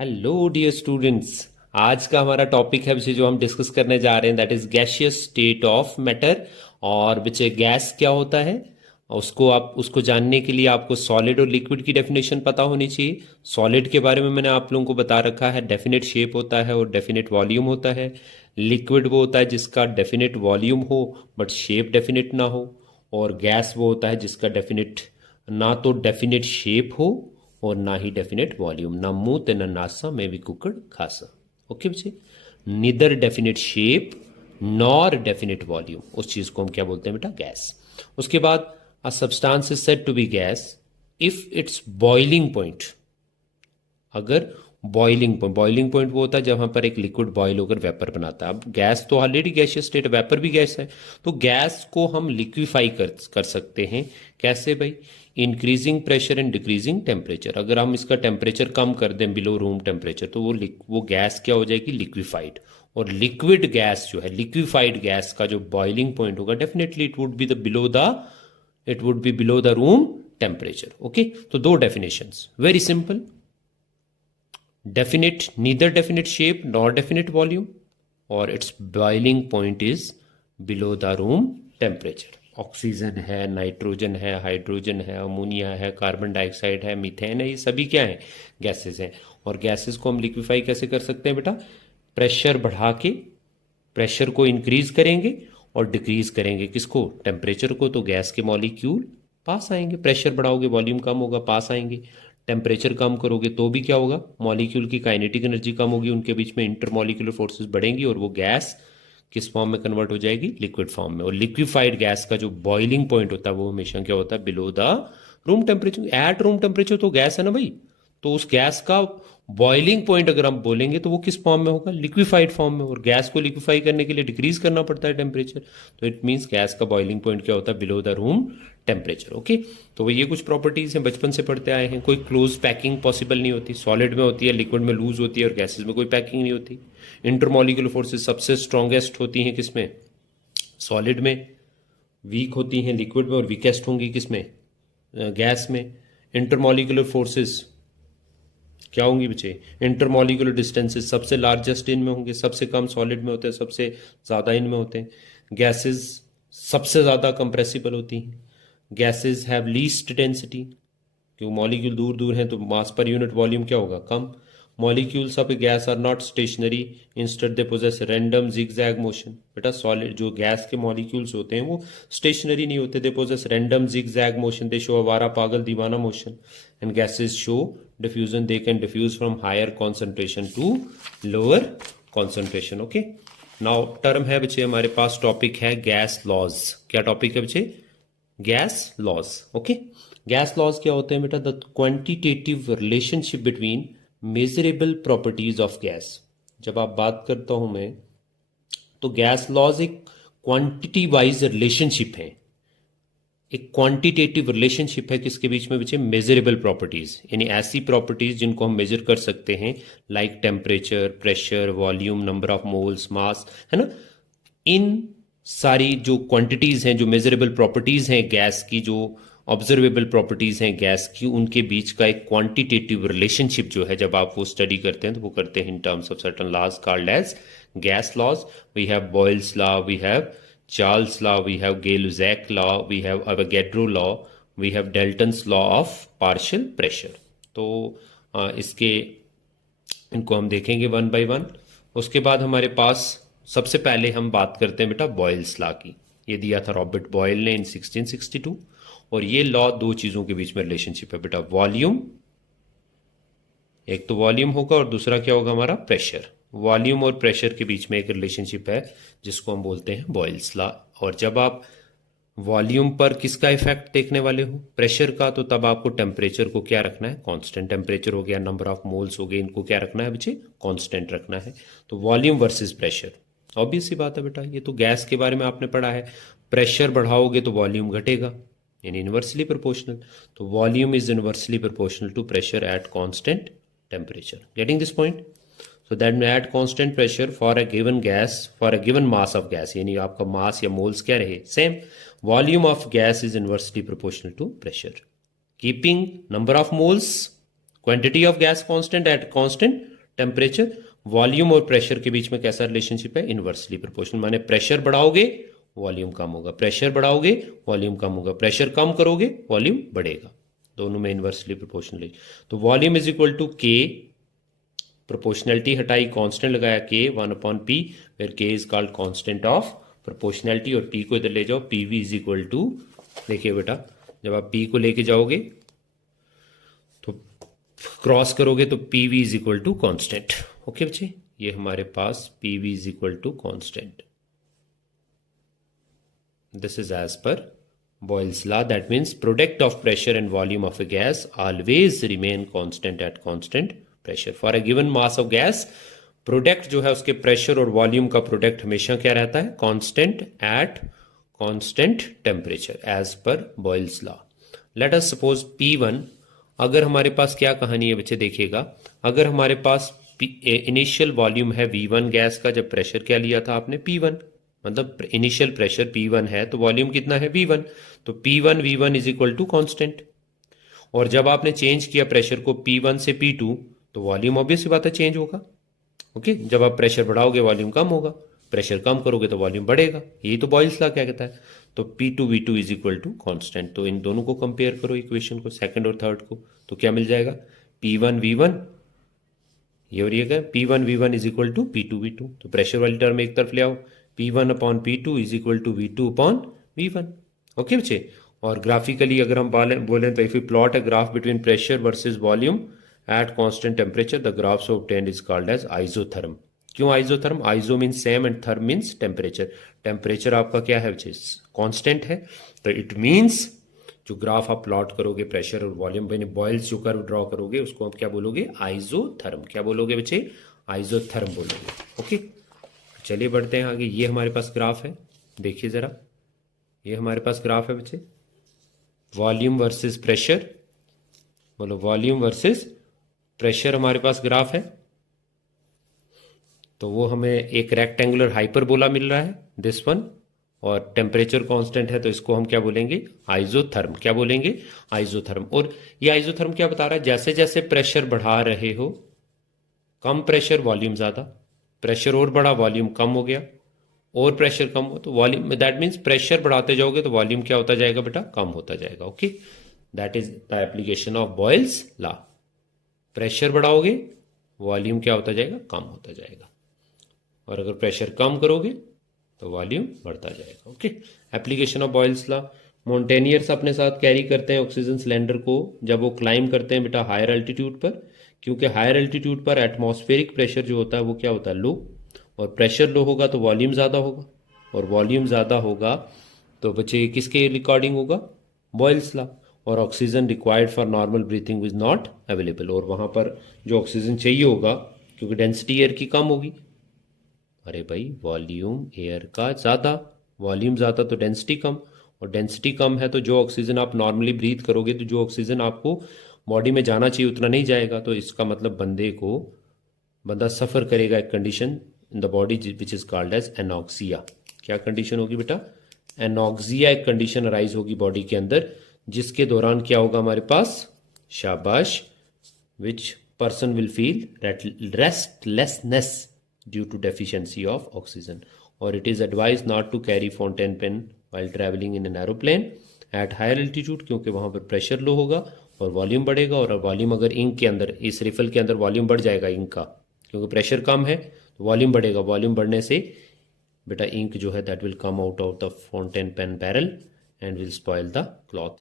Hello dear students. आज का हमारा टॉपिक है विषय जो हम डिस्कस करने जा रहे हैं that is gaseous state of matter. और विषय गैस क्या होता है उसको जानने के लिए आपको सॉलिड और लिक्विड की डेफिनेशन पता होनी चाहिए। सॉलिड के बारे में मैंने आप लोगों को बता रखा है, डेफिनेट शेप होता है और डेफिनेट वॉल्यूम होता है। लिक्विड वो होता है जिसका डेफिनेट वॉल्यूम हो बट शेप डेफिनेट ना हो। और गैस वो होता है जिसका डेफिनेट ना तो डेफिनेट शेप हो और ना ही डेफिनेट वॉल्यूम, ना मुंह तेना नासा में भी कुकड़ खासा। ओके बच्चे, neither definite shape nor definite volume, उस चीज को हम क्या बोलते हैं बेटा? गैस। उसके बाद a substance is said to be gas if it's boiling point, अगर बॉइलिंग पॉइंट वो होता है जहां पर एक लिक्विड बॉइल होकर वेपर बनाता है। अब गैस तो ऑलरेडी गैसियस स्टेट, वेपर भी गैस है, तो गैस को हम लिक्विफाई कर सकते हैं। कैसे भाई? Increasing pressure and decreasing temperature. अगर हम इसका टेम्परेचर कम कर दें बिलो रूम टेम्परेचर तो वो गैस क्या हो जाएगी? लिक्विफाइड। और लिक्विड गैस जो है, लिक्विफाइड गैस का जो बॉइलिंग पॉइंट होगा definitely it would be below the room temperature. Okay, तो दो definitions, very simple. definite, neither definite shape nor definite volume, और its boiling point is below the room temperature। Oxygen है, nitrogen है, hydrogen है, ammonia है, carbon dioxide है, methane है, ये सभी क्या है? गैसेस हैं। और गैसेस को हम लिक्विफाई कैसे कर सकते हैं बेटा? प्रेशर बढ़ा के, प्रेशर को इंक्रीज करेंगे और डिक्रीज करेंगे। किसको? टेम्परेचर को। तो गैस के मॉलिक्यूल पास आएंगे। प्रेशर बढ़ाओगे वॉल्यूम कम होगा, पास आएंगे। टेम्परेचर कम करोगे तो भी क्या होगा? मॉलिक्यूल की काइनेटिक एनर्जी कम होगी, उनके बीच में इंटरमॉलिक्यूलर फोर्सेस बढ़ेंगी और वो गैस किस फॉर्म में कन्वर्ट हो जाएगी? लिक्विड फॉर्म में। और लिक्विफाइड गैस का जो बॉइलिंग पॉइंट होता है वो हमेशा क्या होता है? Below the room temperature. At room temperature तो गैस है ना भाई, तो उस गैस का बॉइलिंग पॉइंट अगर हम बोलेंगे तो वो किस फॉर्म में होगा? लिक्विफाइड फॉर्म में। और गैस को लिक्विफाई करने के लिए डिक्रीज करना पड़ता है टेम्परेचर, तो इट मीन्स गैस का बॉइलिंग पॉइंट क्या होता है? Below the room temperature. Okay, तो ये कुछ प्रॉपर्टीज हैं, बचपन से पढ़ते आए हैं। कोई क्लोज पैकिंग पॉसिबल नहीं होती, सॉलिड में होती है, लिक्विड में लूज होती है, और गैसेज में कोई पैकिंग नहीं होती। इंटरमॉलिक्यूलर फोर्सेज सबसे स्ट्रॉन्गेस्ट होती हैं किसमें? सॉलिड में। वीक होती हैं लिक्विड में, और वीकेस्ट होंगी किसमें? गैस में। इंटरमॉलिक्यूलर फोर्सेस क्या होंगी बच्चे? इंटरमॉलिक्यूलर डिस्टेंसेस सबसे लार्जेस्ट इनमें होंगे, सबसे कम सॉलिड में होते हैं, सबसे ज़्यादा इनमें होते हैं। गैसेस सबसे ज़्यादा कंप्रेसिबल होती हैं। गैसेस हैव लीस्ट डेंसिटी, क्योंकि मॉलिक्यूल दूर दूर हैं तो मास पर यूनिट वॉल्यूम क्या होगा? कम। Molecules of a gas are not stationary, instead they possess random zigzag motion. बेटा सॉलिड जो गैस के मॉलिक्यूल्स होते हैं वो स्टेशनरी नहीं होते, they possess random zigzag motion, they show अवारा पागल दीवाना motion. And gases show diffusion, they can diffuse from higher concentration to lower concentration. Okay, now term है बच्चे हमारे पास, टॉपिक है गैस लॉज। क्या टॉपिक है बच्चे? Gas laws. Okay, gas laws क्या होते हैं बेटा? The quantitative relationship between measurable properties of gas. जब आप बात करता हूं मैं, तो गैस लॉज एक क्वांटिटी वाइज रिलेशनशिप है, एक क्वांटिटेटिव रिलेशनशिप है किसके बीच में बच्चे? मेजरेबल प्रॉपर्टीज, यानी ऐसी प्रॉपर्टीज जिनको हम मेजर कर सकते हैं, like temperature, pressure, volume, number of moles, mass, है ना। इन सारी जो क्वांटिटीज हैं, जो मेजरेबल प्रॉपर्टीज हैं गैस की, जो ऑब्जर्वेबल प्रॉपर्टीज हैं गैस की, उनके बीच का एक क्वांटिटेटिव रिलेशनशिप जो है, जब आप वो स्टडी करते हैं तो वो करते हैं in terms of certain laws called as gas laws. We have Boyle's law, we have Charles law, we have Gay-Lussac law, we have Avogadro law, we have Dalton's law of partial pressure। तो इसके इनको हम देखेंगे one by one. उसके बाद हमारे पास सबसे पहले हम बात करते हैं बेटा बॉयल्स लॉ की। ये दिया था रॉबर्ट बॉयल ने इन 1662, और ये लॉ दो चीज़ों के बीच में रिलेशनशिप है बेटा, वॉल्यूम, एक तो वॉल्यूम होगा और दूसरा क्या होगा हमारा? प्रेशर। वॉल्यूम और प्रेशर के बीच में एक रिलेशनशिप है जिसको हम बोलते हैं बॉयल्स लॉ। और जब आप वॉल्यूम पर किसका इफेक्ट देखने वाले हो? प्रेशर का, तो तब आपको टेम्परेचर को क्या रखना है? कांस्टेंट। टेम्परेचर हो गया, नंबर ऑफ मोल्स हो गए, इनको क्या रखना है बच्चे? कांस्टेंट रखना है। तो वॉल्यूम वर्सेस प्रेशर, ऑब्वियस सी बात है बेटा, ये तो गैस के बारे में आपने पढ़ा है। प्रेशर बढ़ाओगे तो वॉल्यूम घटेगा, यानी इनवर्सली प्रोपोर्शनल। तो volume is inversely proportional to pressure at constant temperature। Getting this point? So that at constant pressure for a given gas, for a given mass of gas, यानी आपका मास या moles क्या रहे? Same. Volume of gas is inversely proportional to pressure, keeping number of moles, quantity of gas constant at constant temperature, volume और pressure के बीच में कैसा रिलेशनशिप है, इनवर्सली प्रोपोर्शनल, माने प्रेशर बढ़ाओगे वॉल्यूम कम होगा, प्रेशर बढ़ाओगे वॉल्यूम कम होगा, प्रेशर कम करोगे वॉल्यूम बढ़ेगा, दोनों में इनवर्सली प्रोपोर्शनल। तो वॉल्यूम इज इक्वल टू के, प्रोपोर्शनैलिटी हटाई, कांस्टेंट लगाया के 1/p, वेयर के is called constant of proportionality, और p को इधर ले जाओ, pv इज इक्वल टू, देखिए बेटा जब आप p को लेके जाओगे तो क्रॉस करोगे तो pv is equal to constant. Okay बच्चे, ये हमारे पास pv is equal to constant, this is as per Boyle's law, that means product of pressure and volume of a gas always remain constant at constant pressure. For a given mass of gas, product जो है उसके pressure और volume का product हमेशा क्या रहता है, constant at constant temperature as पर Boyle's law. Let us suppose P1, अगर हमारे पास क्या कहानी है बच्चे देखिएगा, अगर हमारे पास इनिशियल वॉल्यूम है V1 गैस का, जब प्रेशर क्या लिया था आपने P1, मतलब इनिशियल प्रेशर P1 है तो वॉल्यूम कितना है V1, तो P1 V1 is equal to constant. और जब आपने चेंज किया प्रेशर को P1 से P2 तो वॉल्यूम ऑब्वियस बात है चेंज होगा। ओके, जब आप प्रेशर बढ़ाओगे वॉल्यूम कम होगा, प्रेशर कम करोगे तो वॉल्यूम बढ़ेगा, यही तो बॉयल्स लॉ क्या कहता है। तो P2 V2 is equal to constant, तो इन दोनों को कंपेयर करो इक्वेशन को, सेकंड और थर्ड को, तो क्या मिल जाएगा, P1 V1, ये और ये क्या, P1 V1 is equal to P2 V2, तो प्रेशर वाली टर्म एक तरफ ले आओ, P1 upon P2 is equal to V2 upon V1। Okay बच्चे, और ग्राफिकली अगर हम बोलें तो if you plot a graph between pressure versus volume at constant temperature, the graphs obtained is called as isotherm. क्यों isotherm, iso means same and therm means temperature, temperature आपका क्या है बच्चे, कांस्टेंट है, तो इट मीन्स जो graph आप plot करोगे प्रेशर और वॉल्यूम पे, बॉयल्स जो कर्व ड्रॉ करोगे उसको आप क्या बोलोगे, आइसोथर्म। क्या बोलोगे बच्चे, आइसोथर्म बोलोगे। ओके, चलिए बढ़ते हैं आगे। ये हमारे पास ग्राफ है, देखिए जरा, ये हमारे पास ग्राफ है बच्चे, वॉल्यूम वर्सेस प्रेशर, बोलो वॉल्यूम वर्सेस प्रेशर हमारे पास ग्राफ है। तो वो हमें एक रेक्टेंगुलर हाइपरबोला मिल रहा है, दिस वन, और टेम्परेचर कांस्टेंट है तो इसको हम क्या बोलेंगे, आइसोथर्म। क्या बोलेंगे, आइसोथर्म। और ये आइसोथर्म क्या बता रहा है, जैसे जैसे प्रेशर बढ़ा रहे हो, कम प्रेशर वॉल्यूम ज़्यादा, प्रेशर और बढ़ा वॉल्यूम कम हो गया, और प्रेशर कम हो तो वॉल्यूम, दैट मीन्स प्रेशर बढ़ाते जाओगे तो वॉल्यूम क्या होता जाएगा बेटा, कम होता जाएगा। Okay, that is the application of Boyle's law. Pressure बढ़ाओगे वॉल्यूम क्या होता जाएगा, कम होता जाएगा, और अगर प्रेशर कम करोगे तो वॉल्यूम बढ़ता जाएगा। Okay, application of Boyle's law. Mountaineers अपने साथ कैरी करते हैं ऑक्सीजन सिलेंडर को जब वो क्लाइंब करते हैं बेटा हायर एल्टीट्यूड पर, क्योंकि हायर एल्टीट्यूड पर एटमॉस्फेरिक प्रेशर जो होता है वो क्या होता है, लो, और प्रेशर लो होगा तो वॉल्यूम ज़्यादा होगा, और वॉल्यूम ज़्यादा होगा तो बच्चे किसके रिकॉर्डिंग होगा, बॉयल्स लॉ। और oxygen required for normal breathing is not available, और वहाँ पर जो ऑक्सीजन चाहिए होगा क्योंकि डेंसिटी एयर की कम होगी, अरे भाई वॉल्यूम एयर का ज़्यादा, वॉल्यूम ज़्यादा तो डेंसिटी कम, और डेंसिटी कम है तो जो ऑक्सीजन आप नॉर्मली ब्रीथ करोगे तो जो ऑक्सीजन आपको बॉडी में जाना चाहिए उतना नहीं जाएगा, तो इसका मतलब बंदा सफ़र करेगा एक condition in the body which is called as anoxia. क्या कंडीशन होगी बेटा, एनॉक्सिया एक कंडीशन अराइज होगी बॉडी के अंदर, जिसके दौरान क्या होगा हमारे पास, शाबाश, which person will feel restlessness due to deficiency of oxygen, और it is advise not to carry fountain pen while travelling in an aeroplane at higher altitude, क्योंकि वहाँ पर प्रेशर लो होगा और वॉल्यूम बढ़ेगा, और वॉल्यूम अगर इंक के अंदर, इस रिफल के अंदर वॉल्यूम बढ़ जाएगा इंक का, क्योंकि प्रेशर कम है तो वॉल्यूम बढ़ेगा, वॉल्यूम बढ़ने से बेटा इंक जो है that will come out of the fountain pen barrel and will spoil the cloth.